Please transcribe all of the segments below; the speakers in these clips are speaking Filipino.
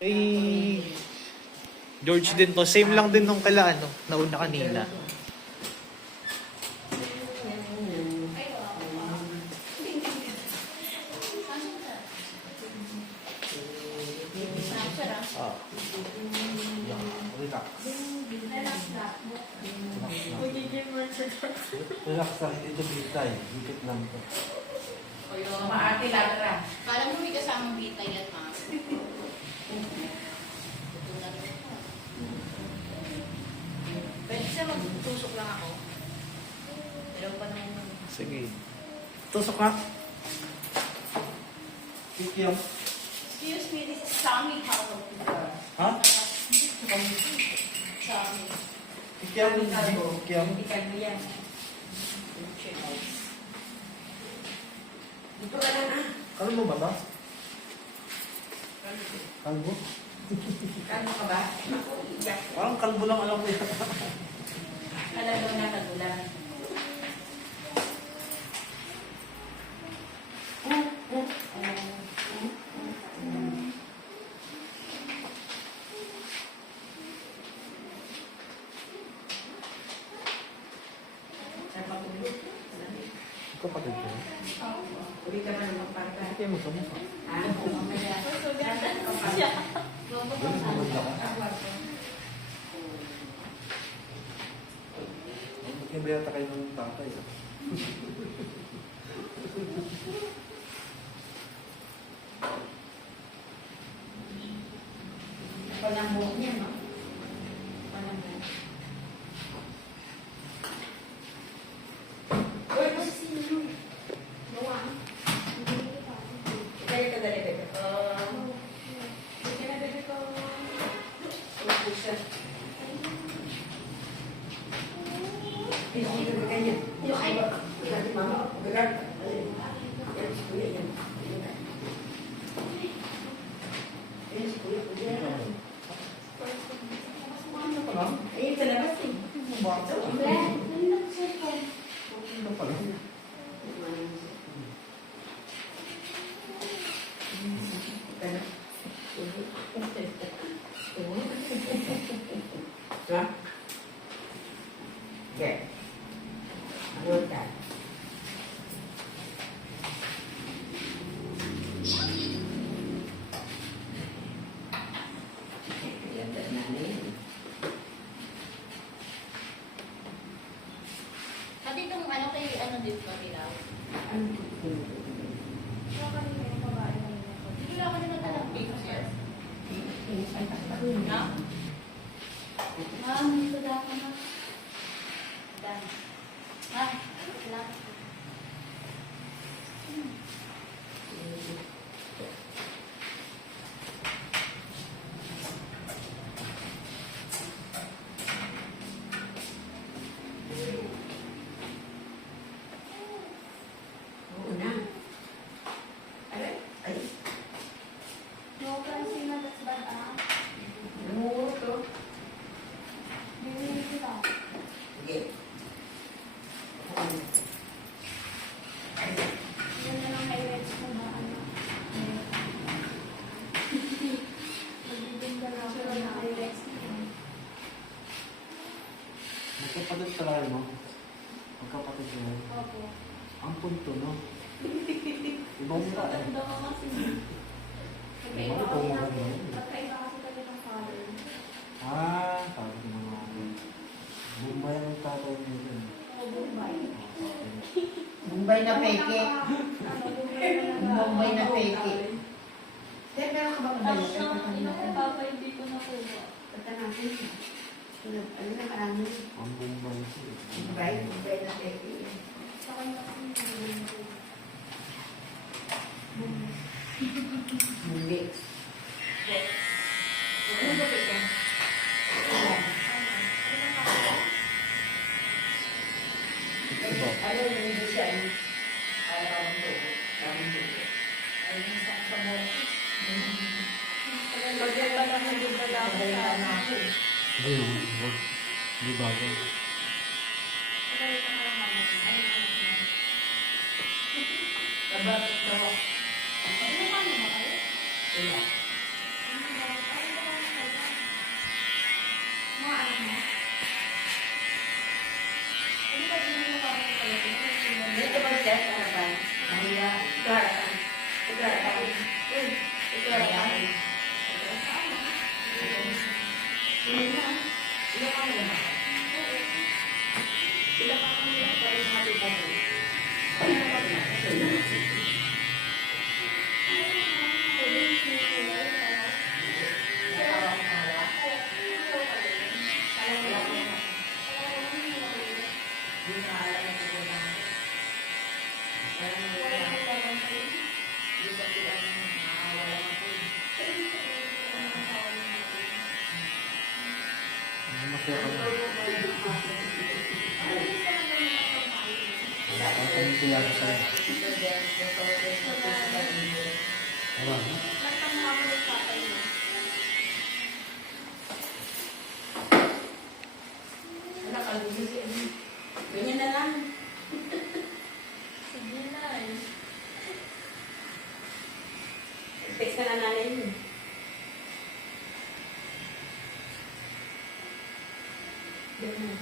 Kay George din to. Same lang din nung kala nauna kanina. Ah. Relax. Relax lang, hindi ito bitay. Bikit lang ito. O yung maarte lagra. Kala mo may kasamang bitay yan, ma. Pwede siya magtusok lang ako. Dalaw pa naman. Sige. Tusok ka. Kikiam. Excuse me, this is Sami Howard. Ha? Sami. Kikiam. Kikiam. Ikan mo yan. Dito ka lang ah. Kalbo ba ba? Kalbo? Kalmo ka ba? Ako, iyak. Parang kalbo lang alam ko yan. Alam mo na kagulan. Sa pagulog. Ikaw patid ko. Uli ka ba naman para? Hindi mo sa mukha. Ah, mamaya. Hindi yata kayo ng tatay. Walang buhok niya, no? Walang buhok. Uy, mas sino? Gawa. Dali ka, dali ka. Dali ka, dali ka. Upo siya. Ay, dali ka niya. Ay, dali mama. Gagal. Yan, si kuya yan. Yan, si kuya. Ayun sa labas eh. Bata. Ano pala? Ha? Okay. Ano ka? Pati itong kay dito pa pilaw. Hindi wala ka naman alam, big sir. Na? Ma'am, dito daw ka na. Dan. Ma'am, wala. Oo na. Ay, ay. No, kasi that's bad ah. Oo, to. Bibili kita. Sige. Yan na lang kay Reds ko na ano. Magbibigyan na ako na kay Reds. Magkapatid talaga mo? Magkapatid mo? Opo. Ang punto, no? Ibang mukha eh. Maganda ka kasi. Magkaiba kasi kami ng father. Ah, sabi ko na nga. Bumbay ang tatay mo dun. O Bombay. Bombay na peke. Bombay na peke. Sir, meron ka ba Tapos kabalo? ng ina ko papa, hindi ko nakuha. Tata natin. Ano na marami? Ang bumbay siya. Bombay na peke. Sa kanya kasi hindi ko. Hindi. Ano ba peke? Ano yung hindi siya? Parang tubo. Parang tubo. Ayun sa sabon. Pagyan pa lang hindi na lang sa Hindi, hindi bago. Bakit daw? Ano ka naman kayo? Wala. Ano ba? Masaya ka na. Wala kang kumitiyak sa'yo. Wala na. Anak, ganyan na lang. Sige na eh. Text ka na nanay mo. Ganyan.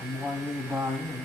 Ang mukha niyo iba niyo.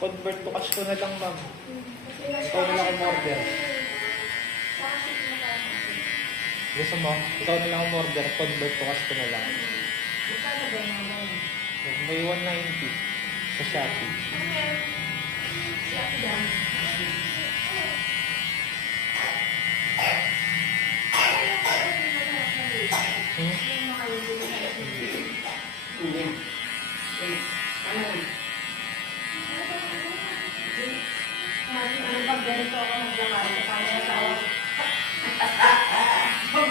Convert to cash ko na lang, ma'am. Ikaw na lang umorder. Gusto mo? Ikaw na lang umorder. Convert to cash ko na lang. May 190 sa Shopee. Hmm? Ganyan. Ano? Ano pag ganito ako naglakad kasama na asawa ko?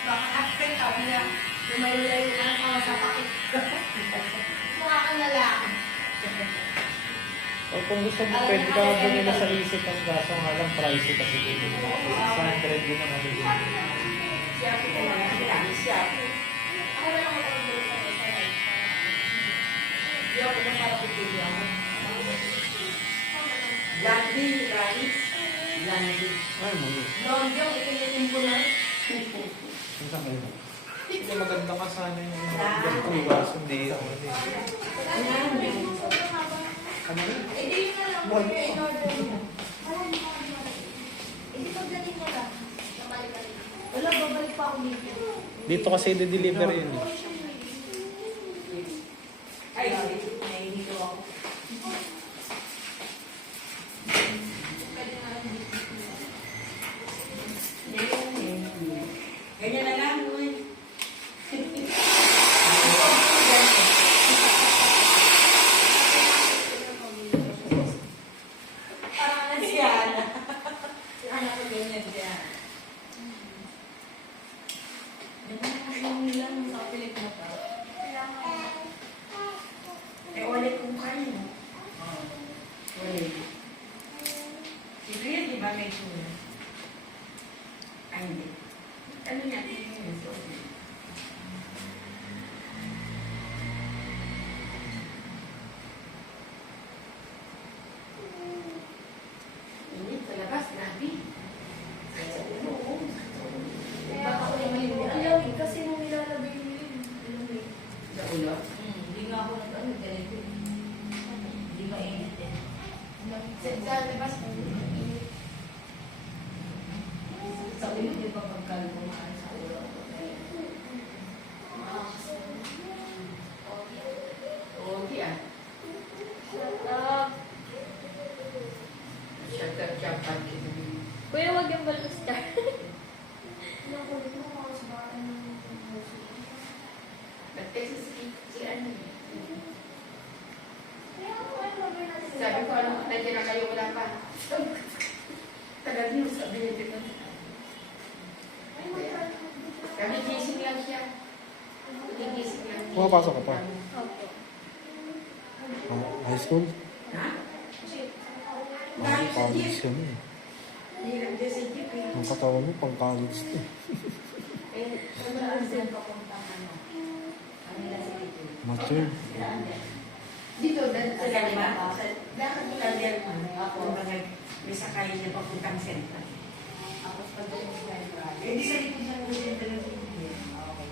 Baka after sabi niya, lumayo-layo na ako sa pakit. Mukha ka na lang. O kung gusto mo, pwede ka bumili na sa isip ang gaso nga lang pricey kasi dito. 600 din ang ano din. Siya ko na lang, siya. Ako na lang mag-order sa isa. Hindi ako na para pipili ako. Blondie, rice. Blondie. Ay, muli. Noon yung itinitin ko na. Saan kayo? Hindi maganda ka sana yung ganito gaso. Hindi ako. Ano yun? Hindi yun na lang. Buhay mo. In-order mo. Hindi pagdating mo lang. Namalik ka rin. Wala, babalik pa ako dito. Dito kasi de-deliver yun. Eh. Ay, nahihito ako. Ganyan na lang, uy. Parang na siya. Anak ko ganyan siya. Ganyan na kasi yung nila nung sa pilit mo pa. Eh, ulit kong kayo. Ulit. Si Kuya, di ba may tuna? Ay, hindi. Ano niya? Ini sa labas, nabi. Sa ulo, oo. Baka ko yung malimu. Ayaw, kasi nung nilalabay mo yun. Sa ulo? Hindi nga ako nag-ano, ganito. Hindi mainit eh. Sa labas mo. Sa ulo, di ba pagkalumaan sa ulo? Okay ah. Shut up. Shut up, shut up. Kuya, wag yung balustar. Nakulit mo ako sa baka ng Ba't kasi si ano eh? Kaya ako ay lagay natin. Sabi ko, ano, nandiyan na kayo, wala pa. Tagal niyo, sabi niya dito. Ay, magkano dito. Kami gising lang siya. Gising lang. Pumapasok ka pa? Opo. High school? Ha? Shit. Parang college ka na eh. Hirap din si Jeep eh. Ang katawan mo pang college na eh. Eh, Wala saan papunta. Mature. Dito, sa Lima, lakad mo lang yan. Ako, may sakay na papuntang sentral. Tapos pagdating sa library. Eh, di sa likod siya ng sentral. Okay.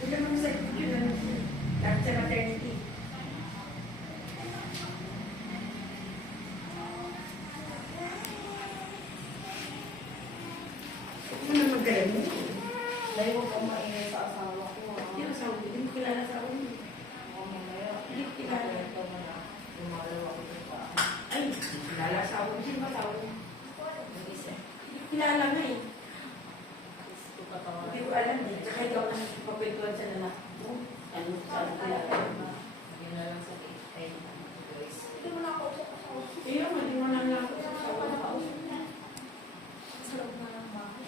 Doon naman sa likod yun. Lapit sa maternity. Ano naman magaling mo? Dahil huwag kang maingay sa asawa ko. Hindi ko sa hindi ko kilala sa ulo. O mamaya, Hindi ko kilala. ito mo na. Lumalaw ako sa paa. Ay, kilala sa ulo. Sino ba sa ulo? Mag-isa. Hindi ko kilala nga eh. Gusto ka tawa. Hindi ko alam eh. Tsaka ikaw ang papagkuhan sa lalak mo. Ano sa kilala? Yun na lang sa kay Joyce. Hindi mo nakausap sa ulo. Kaya mo, hindi mo na nga ako Kaya sa nga ulo. pala nakausap niya. Sa loob na ng bahay.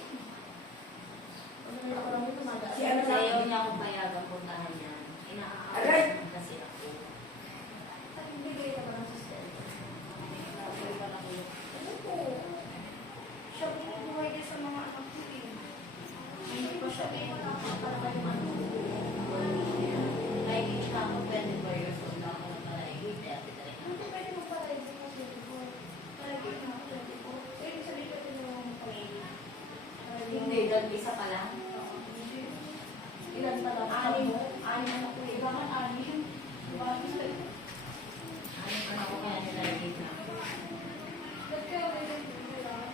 Pag nalakaran mo, tumagaan. Si ano lang? Ayaw niya akong payagan puntahan niya. Inaaawa Aray! kasi ako. At bibigay ka ba ng sister? Sabi pa lang ulit. Ano po? Siya bumubuhay din sa mga anak ko eh. Hindi pa siya eh. Nakakalaban yung ano. Like, ako 24 years old na ako na pala. Hindi pwede mo pala yung kasi ko. Palagi na ako dati ko. Pwede sabihin ko ito yung pag-ibig. Hindi, dahil isa pa lang. Ilan pa lang? Anim. Anim na ako eh. Bakit anim? Bakit? Ano pa ako kaya nilagay na? Ba't kaya may kailangan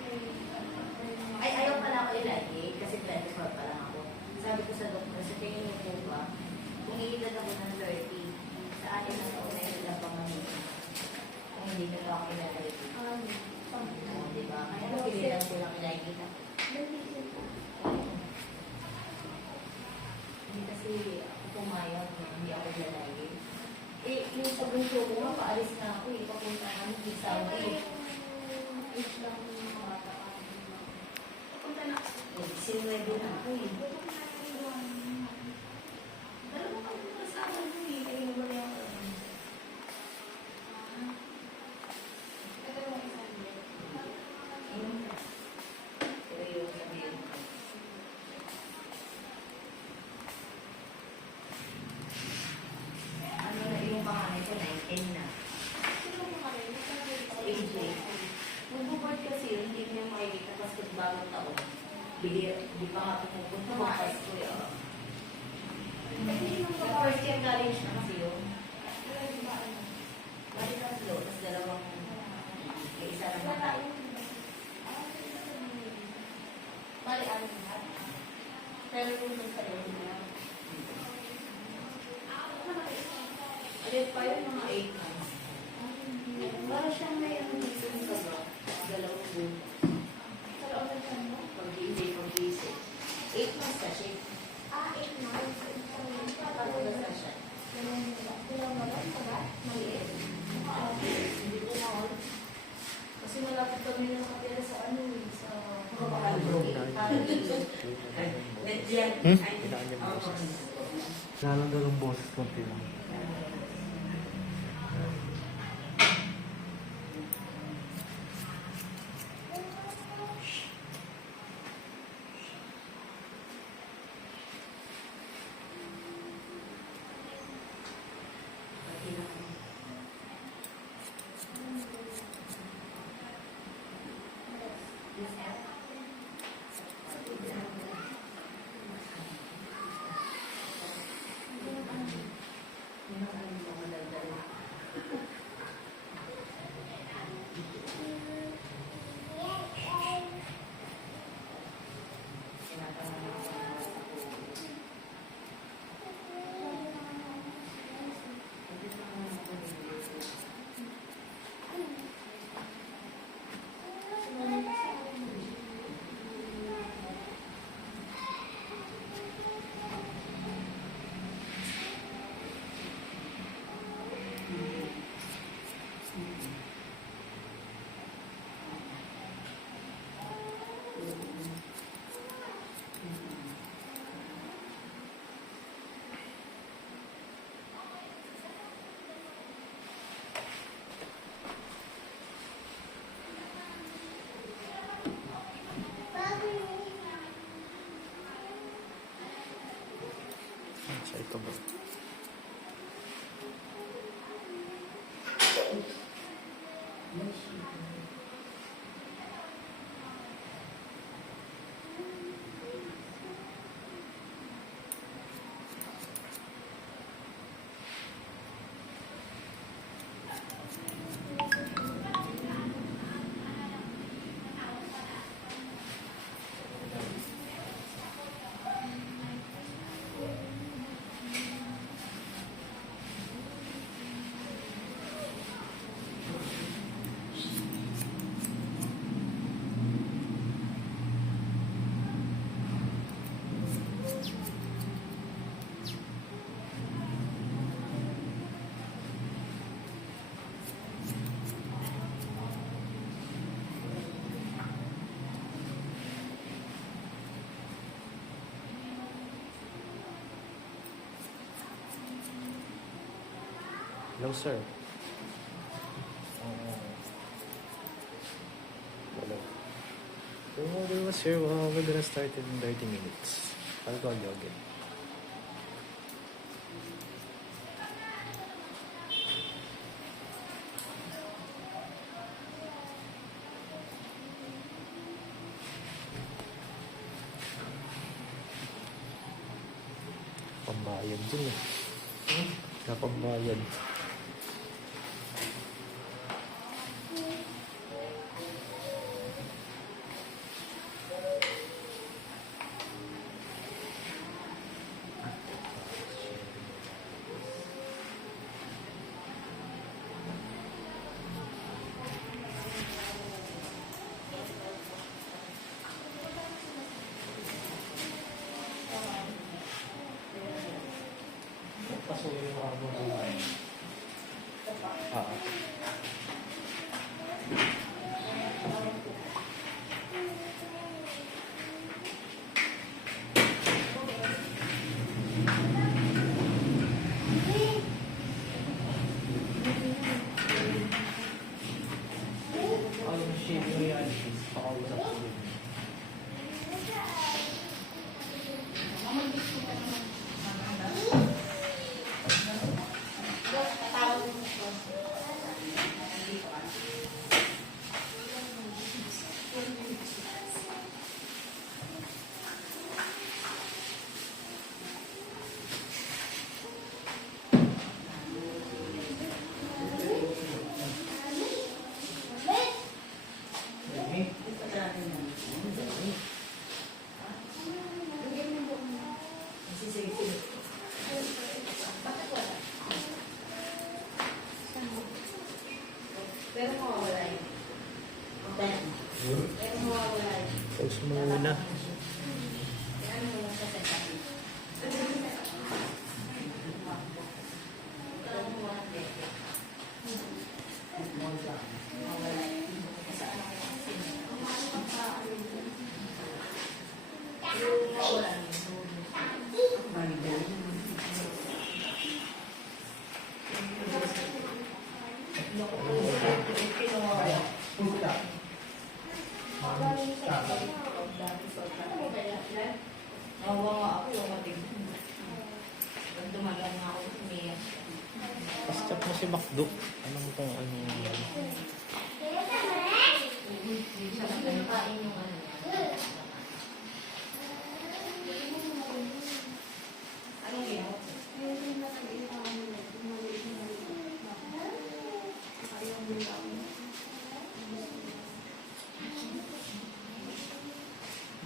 Ay, ayaw pala ako ilagay kasi 24 pa lang ako. Sabi ko sa doktor, sa tingin niyo po ba, kung iilan ako ng 30, sa akin na taon na ilan pa manito. Kung hindi ko pa ako ilagay dito. Diba? Kaya napilitan ko lang ilagay na. Hindi kasi ako pumayag na hindi ako ilalagay. Eh, yung sa bunso ko nga, paalis na ako eh. Papunta kami sa Saudi. Punta na. Eh, sinuwede na ako eh. Dalawa ka muna sa akin dun eh. Kaya wala yung Ito yung isa niya. Pero yung sabihin ko. Ano na yung pangalan ko, 19 na. Sino mo kami? AJ. Nag-board kasi yun, hindi niya makikita kasi bagong taon. Di pa nga pupunta mga Pasko yun. Yung first year college na kasi yun. Bali tatlo, tapos dalawang may isa na matay. Bali, ano lahat? Pero kung doon sa iyo, Alin pa yun, mga 8 months. Para siyang may ano dito sa bro. Dalawang buwan. sa loob ng tiyan mo? Pag-isip. 8 months na siya. 8 months. Pag-ulas na siya. Dalawang malam, pag maliit. Hindi ko na kasi malapit kami na nakatira sa ano eh, sa Net yan. Hmm? Ay, oo. Lalang daw ng boses konti lang. Yung Sa ito ba? Hello, sir. Hello. Your order was here. Well, we're gonna start in 30 minutes. I'll call you again. Pambayad dun eh. Napambayad. Pasukin mo ako ng yung shape mo yan, pakausap ko rin. Pero mawawala yun. Pero mawawala yun. Pause mo muna. Ano mo lang sa sentapin? Ito mo lang bete. Mawawala yun. Saan ako yung sino? Yung mawawala yun. Nawawa ako yung matignan. Pag dumagal nga ako, umiyak. Stop mo si Macdo. Alam mo kung ano yung... Sa kain yung ano. Anong ginawa?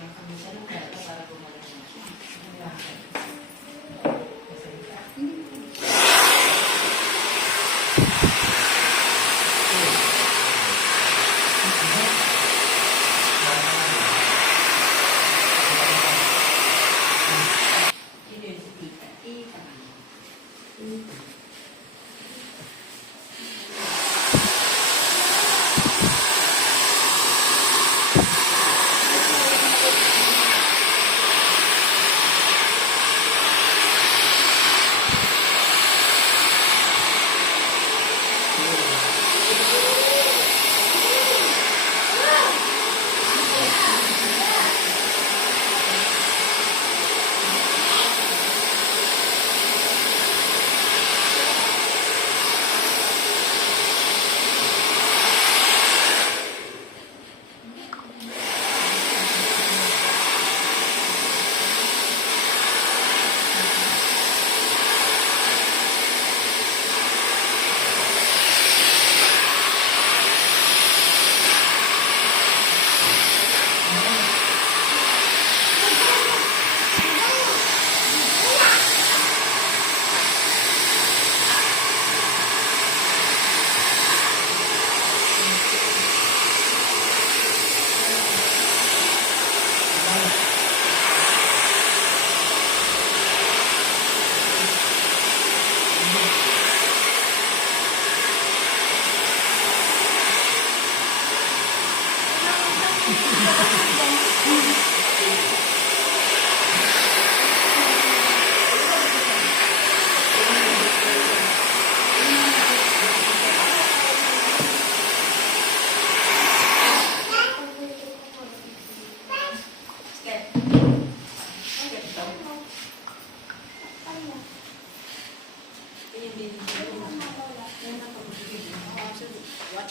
Nakamisa lang talaga para gumaling na siya.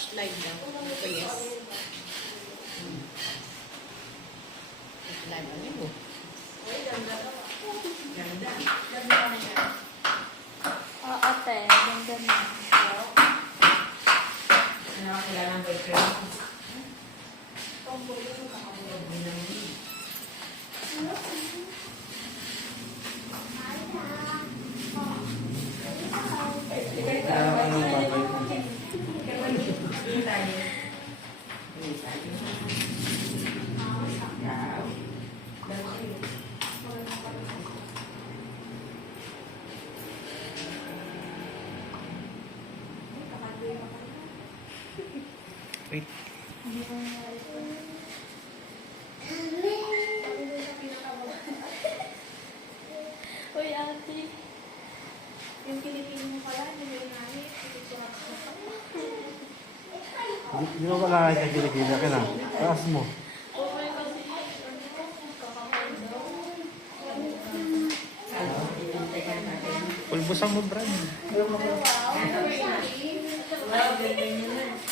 Live lang. So, yes. Live lang yun. Ganda. Oo, te. Ganda na. Ano ako kailangan ng boyfriend? Wait. Hindi ko nangyari po. Uy, ate. Yung pinipili mo pala, hindi mo yung nani. Hindi mo pala kaya kinikina ka na. Taas mo. Okay kasi, kakakain daw. Pulbusan mo, Brad. Wow. Wow, ganyan yun.